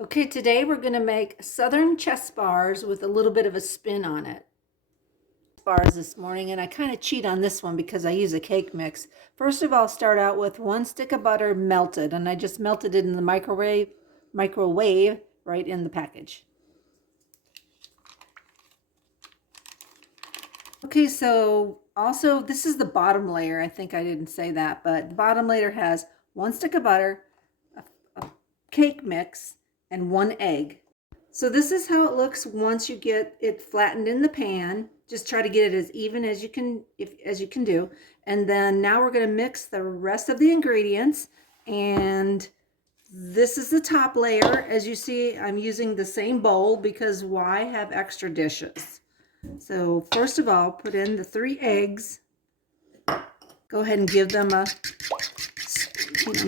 Okay, today we're going to make Southern chess bars with a little bit of a spin on it. Bars this morning, and I kind of cheat on this one because I use a cake mix. First of all, start out with 1 stick of butter melted, and I just melted it in the microwave right in the package. Okay, so also this is the bottom layer. I think I didn't say that, but the bottom layer has 1 stick of butter, a cake mix, and 1 egg. So this is how it looks once you get it flattened in the pan. Just try to get it as even as you can do. And then now we're going to mix the rest of the ingredients. And this is the top layer. As you see, I'm using the same bowl because why have extra dishes? So first of all, put in the 3 eggs. Go ahead and give them a,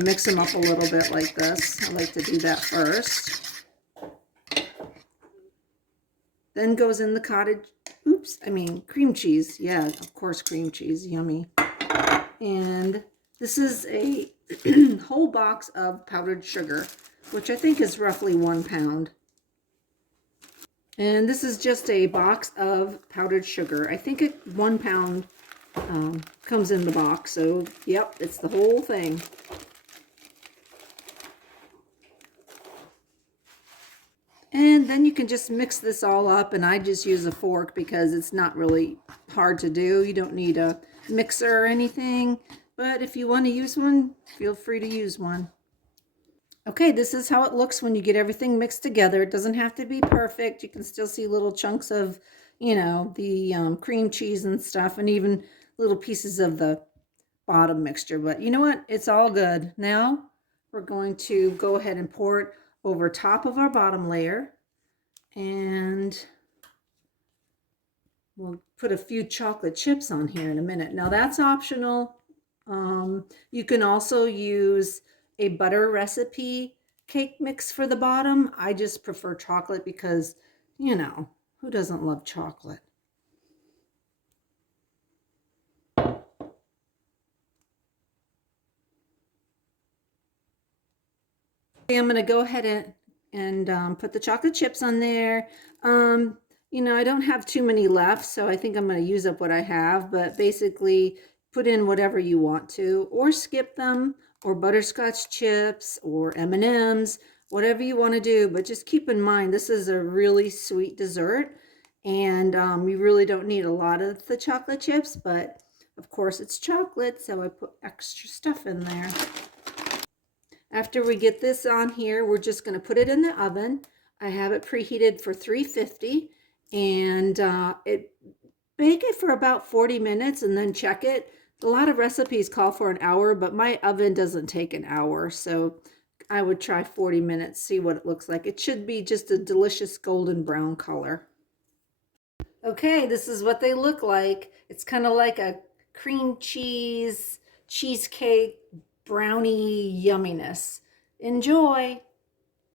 mix them up a little bit like this. I like to do that first. Then goes in the cream cheese. Yeah, of course, cream cheese, yummy. And this is a whole box of powdered sugar, which I think is roughly 1 pound. And this is just a box of powdered sugar. I think 1 pound comes in the box. So, yep, it's the whole thing. And then you can just mix this all up, and I just use a fork because it's not really hard to do. You don't need a mixer or anything, but if you want to use one, feel free to use one. Okay, this is how it looks when you get everything mixed together. It doesn't have to be perfect. You can still see little chunks of, the cream cheese and stuff, and even little pieces of the bottom mixture. But you know what? It's all good. Now we're going to go ahead and pour it over top of our bottom layer, and we'll put a few chocolate chips on here in a minute. Now that's optional. You can also use a butter recipe cake mix for the bottom. I just prefer chocolate because, who doesn't love chocolate? I'm going to go ahead and put the chocolate chips on there. I don't have too many left, so I think I'm going to use up what I have, but basically put in whatever you want to, or skip them, or butterscotch chips, or M&Ms, whatever you want to do. But just keep in mind, this is a really sweet dessert, and you really don't need a lot of the chocolate chips, but of course it's chocolate, so I put extra stuff in there. After we get this on here, we're just going to put it in the oven. I have it preheated for 350, and bake it for about 40 minutes and then check it. A lot of recipes call for an hour, but my oven doesn't take an hour, so I would try 40 minutes, see what it looks like. It should be just a delicious golden brown color. Okay, this is what they look like. It's kind of like a cream cheese cheesecake brownie yumminess. Enjoy!